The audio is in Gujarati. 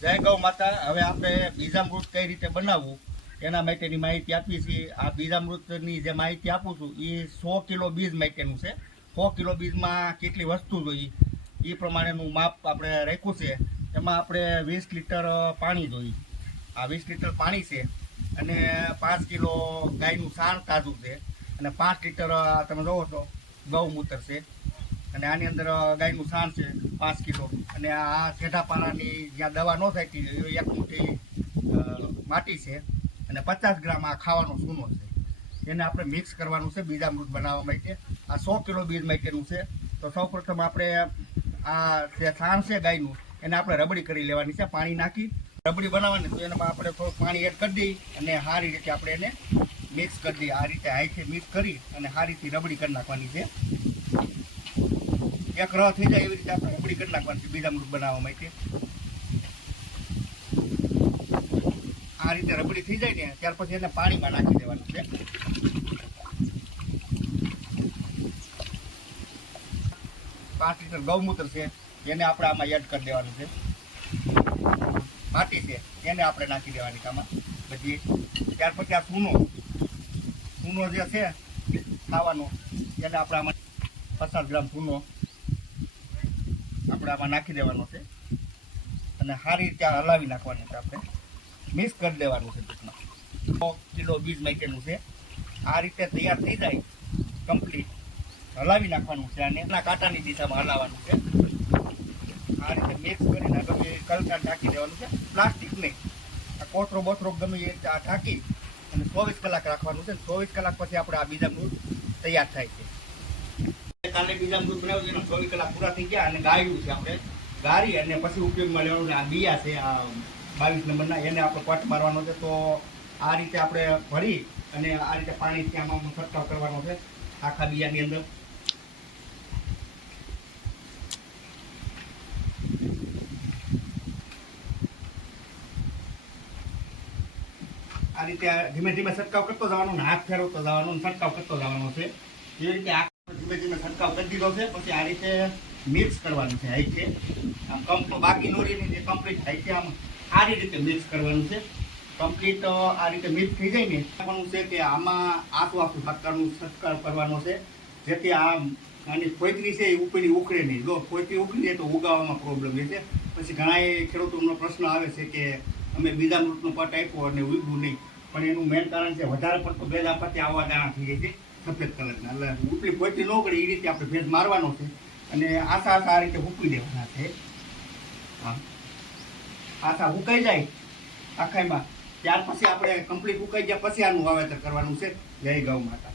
જય ગૌ માતા. હવે આપણે બીજામૃત કઈ રીતે બનાવવું એના માટેની માહિતી આપીએ છીએ. આ બીજામૃતની જે માહિતી આપું છું એ 100 કિલો બીજ માટેનું છે. 100 કિલો બીજમાં કેટલી વસ્તુ જોઈએ એ પ્રમાણેનું માપ આપણે રાખ્યું છે. એમાં આપણે 20 લીટર પાણી જોઈએ. આ 20 લીટર પાણી છે અને 5 કિલો ગાયનું સાણ તાજું છે અને 5 લીટર તમે જોવો છો ગૌમૂત્ર છે અને આની અંદર ગાયનું સાણ છે 5 કિલો અને આ જેઠાપાણાની જ્યાં દવા ન થતી એક મુઠ્ઠી માટી છે અને 50 ગ્રામ આ ખાવાનો સૂનો છે. એને આપણે મિક્સ કરવાનું છે બીજામૃત બનાવવા માટે. આ 100 કિલો બીજ માટેનું છે. તો સૌપ્રથમ આપણે આ જે સાણ છે ગાયનું એને આપણે રબડી કરી લેવાની છે. પાણી નાખી રબડી બનાવવાની. તો એમાં આપણે થોડું પાણી એડ કરી દઈએ અને સારી રીતે આપણે એને મિક્સ કરી દઈએ. આ રીતે હાઈથી મિક્સ કરી અને સારીથી રબડી કરી નાખવાની છે. એક રહ થઈ જાય એવી રીતે આપણે રબડી કરી નાખવાની છે બીજામૃત બનાવવા માટે. આ રીતે રબડી થઈ જાય ને ત્યાર પછી એને પાણીમાં નાખી દેવાનું છે. 5 લીટર ગૌમૂત્ર છે એને આપણે આમાં એડ કરી દેવાનું છે. માટી છે એને આપણે નાખી દેવાની આમાં બધી. ત્યાર પછી આ સૂનો જે છે ખાવાનો એને આપણે આમાં 50 ગ્રામ સૂનો આપણે આમાં નાખી દેવાનો છે અને સારી રીતે હલાવી નાખવાનું છે. આપણે મિક્સ કરી દેવાનું છે ટૂંકમાં. 100 કિલો બીજ માટેનું છે. આ રીતે તૈયાર થઈ જાય કમ્પ્લીટ હલાવી નાખવાનું છે અને એના કાંટાની દિશામાં હલાવવાનું છે. આ રીતે મિક્સ કરીને ગમે કલકાર ઢાંકી દેવાનું છે. પ્લાસ્ટિક નહીં, આ કોથરો બોથરો ગમે એ રીતે આ ઢાંકી અને 24 કલાક રાખવાનું છે. 24 કલાક પછી આપણે આ બીજામૃત તૈયાર થાય છે. કાલે બીજામૃત બનાવ્યું એના 24 કલાક પૂરા થઈ ગયા અને ગાળ્યું છે. આપણે ગાળી અને પછી ઉપયોગમાં લેવાનું. આ બિયા છે આ 22 નંબરના એને આપણે પટ મારવાનો છે. તો આ રીતે આપણે ભરી અને આ રીતે પાણી ત્યાં છંટકાવ કરવાનો છે આખા બિયાની અંદર. આ રીતે ધીમે ધીમે છંટકાવ કરતો જવાનો, હાથ ફેરવતો જવાનો, છંટકાવ કરતો જવાનો છે. એ રીતે ધીમે ધીમે છંટકાવ કરી દીધો છે. પછી આ રીતે મિક્સ કરવાનું છે. હાઈ છે આમ બાકી નોરીની જે કમ્પ્લીટ હાઈ છે આમ સારી રીતે મિક્સ કરવાનું છે. કમ્પ્લીટ આ રીતે મિક્સ થઈ જાય ને પણ છે કે આમાં આખું પ્રકારનું છંટકાવ કરવાનો છે જેથી આની કોઈકની છે એ ઉપરની ઉખડે નહીં. જો કોઈકની ઉખડી જાય તો ઉગાવવામાં પ્રોબ્લેમ રહેશે. પછી ઘણા ખેડૂતોનો પ્રશ્ન આવે છે કે અમે બીજામૃતનો પટ આપ્યો અને ઉગ્યું નહીં. પણ એનું મેઇન કારણ છે વધારે પડતો ભેજ આપવાથી આવા દાણા થઈ જાય છે સફેદ કલરના. એટલે ઉપલી પોચી ન ઉકળે એ રીતે આપણે ભેજ મારવાનો છે અને આશા આ રીતે ઉકળી દેવાના છે. હા, આશા ઉકાઈ જાય આખાઈમાં ત્યાર પછી આપણે કમ્પ્લીટ ઉકાઈ ગયા પછી આનું વાવેતર કરવાનું છે. જય ગૌ માતા.